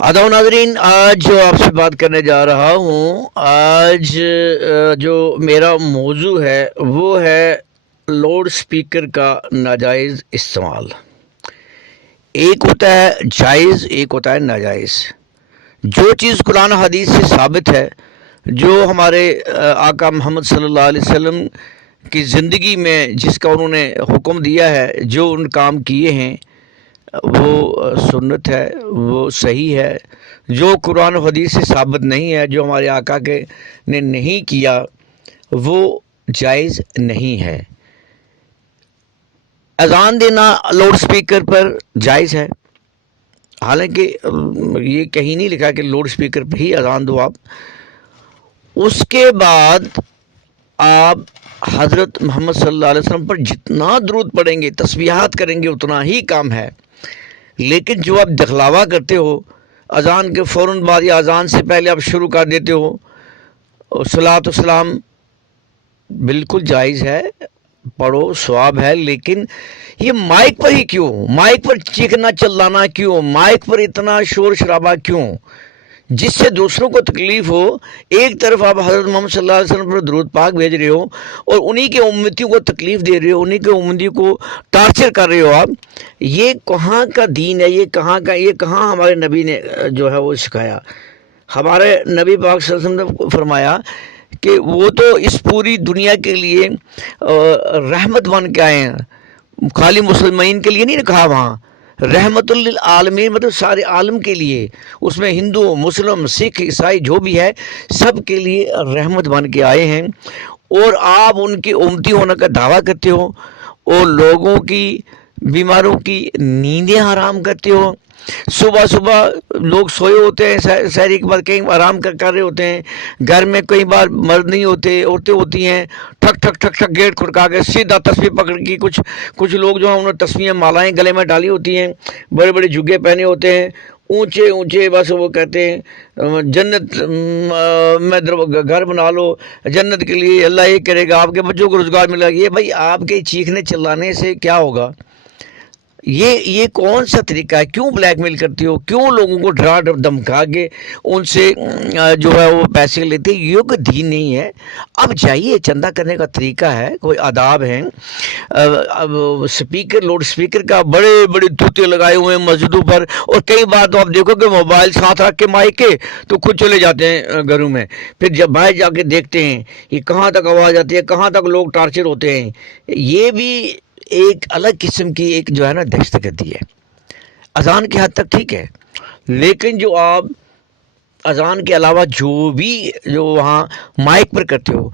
آداب ناظرین، آج جو آپ سے بات کرنے جا رہا ہوں، آج جو میرا موضوع ہے وہ ہے لاؤڈ سپیکر کا ناجائز استعمال۔ ایک ہوتا ہے جائز، ایک ہوتا ہے ناجائز۔ جو چیز قرآن حدیث سے ثابت ہے، جو ہمارے آقا محمد صلی اللہ علیہ وسلم کی زندگی میں جس کا انہوں نے حکم دیا ہے، جو ان کام کیے ہیں، وہ سنت ہے، وہ صحیح ہے۔ جو قرآن و حدیث سے ثابت نہیں ہے، جو ہمارے آقا کے نے نہیں کیا، وہ جائز نہیں ہے۔ اذان دینا لاؤڈ سپیکر پر جائز ہے، حالانکہ یہ کہیں نہیں لکھا کہ لاؤڈ سپیکر پہ ہی اذان دو آپ۔ اس کے بعد آپ حضرت محمد صلی اللہ علیہ وسلم پر جتنا درود پڑھیں گے، تسبیحات کریں گے، اتنا ہی کام ہے۔ لیکن جو آپ دکھلاوا کرتے ہو، اذان کے فوراً بعد یا اذان سے پہلے آپ شروع کر دیتے ہو صلاۃ والسلام، بالکل جائز ہے، پڑھو، ثواب ہے، لیکن یہ مائک پر ہی کیوں؟ مائک پر چیخنا چلانا کیوں؟ مائک پر اتنا شور شرابہ کیوں جس سے دوسروں کو تکلیف ہو؟ ایک طرف آپ حضرت محمد صلی اللہ علیہ وسلم پر درود پاک بھیج رہے ہو اور انہی کے امتیوں کو تکلیف دے رہے ہو، انہی کے امتیوں کو ٹارچر کر رہے ہو آپ۔ یہ کہاں کا دین ہے؟ یہ کہاں ہمارے نبی نے جو ہے وہ سکھایا؟ ہمارے نبی پاک صلی اللہ علیہ وسلم نے فرمایا کہ وہ تو اس پوری دنیا کے لیے رحمت بن کے آئے ہیں، خالی مسلمین کے لیے نہیں کہا وہاں، رحمت للعالمین، مطلب سارے عالم کے لیے، اس میں ہندو، مسلم، سکھ، عیسائی جو بھی ہے سب کے لیے رحمت بن کے آئے ہیں، اور آپ ان کی امتی ہونے کا دعویٰ کرتے ہو اور لوگوں کی بیماروں کی نیندیں حرام کرتے ہو۔ صبح صبح لوگ سوئے ہوتے ہیں، سحری کے بعد کہیں آرام کر رہے ہوتے ہیں، گھر میں کئی بار مرد نہیں ہوتے، عورتیں ہوتی ہیں، ٹھک ٹھک ٹھک ٹھک گیٹ کھڑکا کے سیدھا تسبیح پکڑ کی، کچھ لوگ جو ہیں انہوں نے تسبیحیں مالائیں گلے میں ڈالی ہوتی ہیں، بڑے بڑے جھگے پہنے ہوتے ہیں، اونچے اونچے، بس وہ کہتے ہیں جنت میں گھر بنا لو، جنت کے لیے اللہ یہ کرے گا، آپ کے بچوں کو روزگار ملے گا۔ یہ بھائی آپ کے چیخنے چلانے سے کیا ہوگا؟ یہ کون سا طریقہ ہے؟ کیوں بلیک میل کرتے ہو؟ کیوں لوگوں کو ڈرا دھمکا کے ان سے جو ہے وہ پیسے لیتے؟ یہ کوئی دین نہیں ہے۔ اب جائیے، چندہ کرنے کا طریقہ ہے، کوئی آداب ہیں۔ اب سپیکر، لاؤڈ سپیکر کا بڑے بڑے طوطے لگائے ہوئے ہیں مسجدوں پر، اور کئی بار تو آپ دیکھو کہ موبائل ساتھ رکھ کے مائک کے تو خود چلے جاتے ہیں گھروں میں، پھر جب باہر جا کے دیکھتے ہیں یہ کہاں تک آواز آتی ہے، کہاں تک لوگ ٹارچر ہوتے ہیں۔ یہ بھی ایک الگ قسم کی ایک جو ہے نا دہشت گردی ہے۔ اذان کی حد تک ٹھیک ہے، لیکن جو آپ اذان کے علاوہ جو وہاں مائک پر کرتے ہو،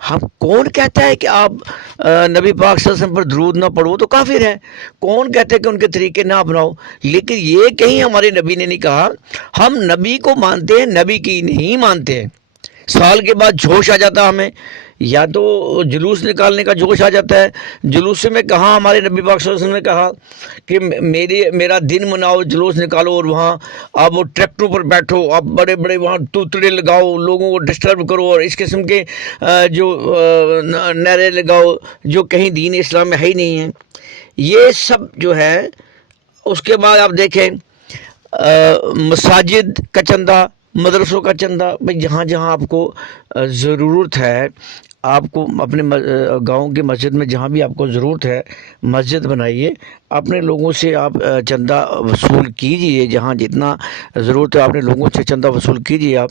ہم کون کہتا ہے کہ آپ نبی پاک صلی اللہ علیہ وسلم پر درود نہ پڑھو تو کافر ہے؟ کون کہتا ہے کہ ان کے طریقے نہ اپناؤ؟ لیکن یہ کہیں ہمارے نبی نے نہیں کہا۔ ہم نبی کو مانتے ہیں، نبی کی نہیں مانتے ہیں۔ سال کے بعد جوش آ جاتا ہمیں، یا تو جلوس نکالنے کا جوش آ جاتا ہے۔ جلوس میں کہاں ہمارے نبی پاک صلی اللہ علیہ وسلم نے کہا کہ میرا دن مناؤ، جلوس نکالو، اور وہاں آپ وہ ٹریکٹروں پر بیٹھو، آپ بڑے بڑے وہاں توتڑے لگاؤ، لوگوں کو ڈسٹرب کرو، اور اس قسم کے جو نعرے لگاؤ جو کہیں دین اسلام میں ہے ہی نہیں ہیں۔ یہ سب جو ہے، اس کے بعد آپ دیکھیں مساجد کا چندہ، مدرسوں کا چندہ، بھئی جہاں جہاں آپ کو ضرورت ہے، آپ کو اپنے گاؤں کی مسجد میں جہاں بھی آپ کو ضرورت ہے مسجد بنائیے، اپنے لوگوں سے آپ چندہ وصول کیجئے، جہاں جتنا ضرورت ہے اپنے لوگوں سے چندہ وصول کیجئے آپ۔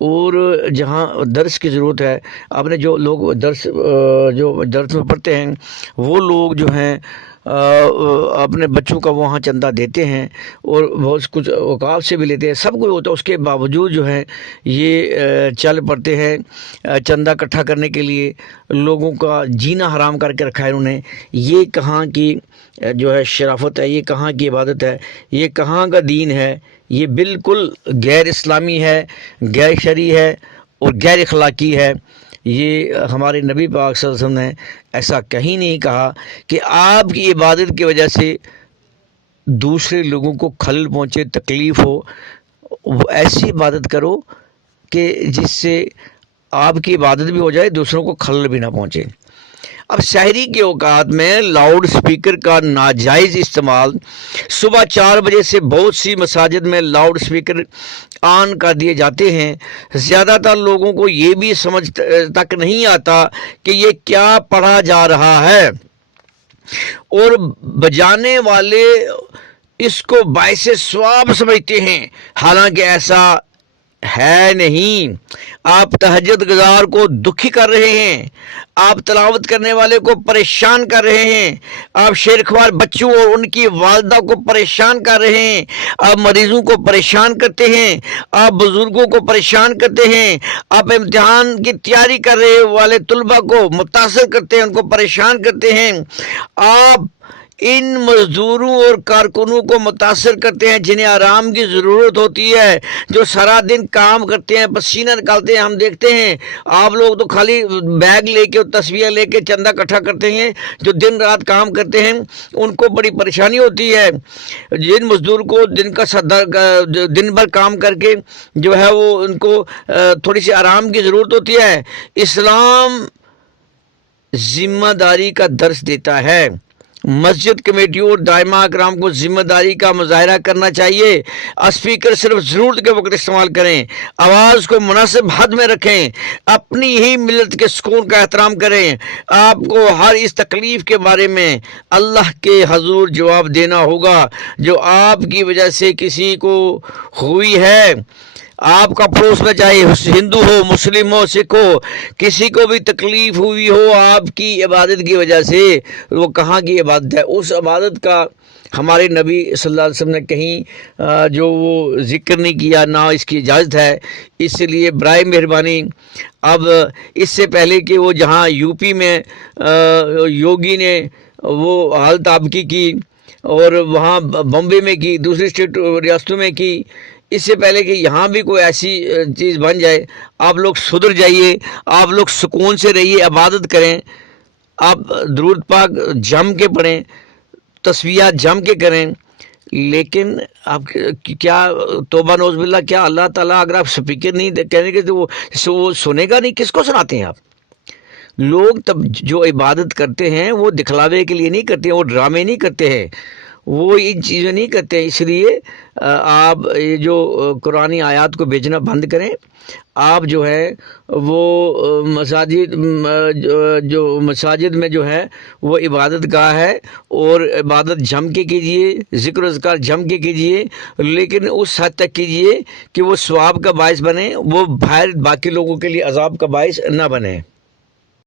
اور جہاں درس کی ضرورت ہے، آپ نے جو لوگ درس میں پڑھتے ہیں، وہ لوگ جو ہیں اپنے بچوں کا وہاں چندہ دیتے ہیں، اور بہت کچھ اوقاف سے بھی لیتے ہیں، سب کچھ ہوتا ہے، اس کے باوجود جو ہے یہ چل پڑتے ہیں چندہ اکٹھا کرنے کے لیے۔ لوگوں کا جینا حرام کر کے رکھا ہے انہوں نے۔ یہ کہاں کی جو ہے شرافت ہے؟ یہ کہاں کی عبادت ہے؟ یہ کہاں کا دین ہے؟ یہ بالکل غیر اسلامی ہے، غیر شرعی ہے، اور غیر اخلاقی ہے۔ یہ ہمارے نبی پاک صلی اللہ علیہ وسلم نے ایسا کہیں نہیں کہا کہ آپ کی عبادت کی وجہ سے دوسرے لوگوں کو خلل پہنچے، تکلیف ہو۔ وہ ایسی عبادت کرو کہ جس سے آپ کی عبادت بھی ہو جائے، دوسروں کو خلل بھی نہ پہنچے۔ اب شہری کے اوقات میں لاؤڈ سپیکر کا ناجائز استعمال، صبح 4 بجے سے بہت سی مساجد میں لاؤڈ سپیکر آن کر دیے جاتے ہیں۔ زیادہ تر لوگوں کو یہ بھی سمجھ تک نہیں آتا کہ یہ کیا پڑھا جا رہا ہے، اور بجانے والے اس کو باعث ثواب سمجھتے ہیں، حالانکہ ایسا ہے نہیں۔ آپ تہجد گزار کو دکھی کر رہے ہیں، آپ تلاوت کرنے والے کو پریشان کر رہے ہیں، آپ شیرخوار بچوں اور ان کی والدہ کو پریشان کر رہے ہیں، آپ مریضوں کو پریشان کرتے ہیں، آپ بزرگوں کو پریشان کرتے ہیں، آپ امتحان کی تیاری کر رہے والے طلبہ کو متاثر کرتے ہیں، ان کو پریشان کرتے ہیں، آپ ان مزدوروں اور کارکنوں کو متاثر کرتے ہیں جنہیں آرام کی ضرورت ہوتی ہے، جو سارا دن کام کرتے ہیں، پسینہ نکالتے ہیں۔ ہم دیکھتے ہیں آپ لوگ تو خالی بیگ لے کے اور تصویریں لے کے چندہ اکٹھا کرتے ہیں، جو دن رات کام کرتے ہیں ان کو بڑی پریشانی ہوتی ہے۔ جن مزدور کو دن بھر کام کر کے جو ہے وہ ان کو تھوڑی سی آرام کی ضرورت ہوتی ہے، اسلام ذمہ داری کا درس دیتا ہے۔ مسجد کمیٹیوں اور دائمہ اکرام کو ذمہ داری کا مظاہرہ کرنا چاہیے۔ اسپیکر صرف ضرورت کے وقت استعمال کریں، آواز کو مناسب حد میں رکھیں، اپنی ہی ملت کے سکون کا احترام کریں۔ آپ کو ہر اس تکلیف کے بارے میں اللہ کے حضور جواب دینا ہوگا جو آپ کی وجہ سے کسی کو ہوئی ہے۔ آپ کا پڑوس میں چاہے ہندو ہو، مسلم ہو، سکھ ہو، کسی کو بھی تکلیف ہوئی ہو آپ کی عبادت کی وجہ سے، وہ کہاں کی عبادت ہے؟ اس عبادت کا ہمارے نبی صلی اللہ علیہ وسلم نے کہیں جو وہ ذکر نہیں کیا، نہ اس کی اجازت ہے۔ اس لیے برائے مہربانی اب اس سے پہلے کہ وہ جہاں یو پی میں یوگی نے وہ حالت آبکی کی اور وہاں بمبے میں کی، دوسری ریاستوں میں کی، اس سے پہلے کہ یہاں بھی کوئی ایسی چیز بن جائے، آپ لوگ سدھر جائیے، آپ لوگ سکون سے رہیے، عبادت کریں، آپ درود پاک جم کے پڑھیں، تسبیحات جم کے کریں۔ لیکن آپ کیا توبہ نوز باللہ، کیا اللہ تعالیٰ اگر آپ سپیکر نہیں کہنے کے تو وہ سنے گا نہیں؟ کس کو سناتے ہیں آپ؟ لوگ تب جو عبادت کرتے ہیں وہ دکھلاوے کے لیے نہیں کرتے ہیں، وہ ڈرامے نہیں کرتے ہیں، وہ ان چیزیں نہیں کرتے ہیں۔ اس لیے آپ یہ جو قرآنی آیات کو بیچنا بند کریں۔ آپ جو ہے وہ مساجد میں جو ہے وہ عبادت گاہ ہے، اور عبادت جم کے کیجئے، ذکر و اذکار جم کے کیجئے، لیکن اس حد تک کیجئے کہ وہ ثواب کا باعث بنے، وہ باہر باقی لوگوں کے لیے عذاب کا باعث نہ بنے۔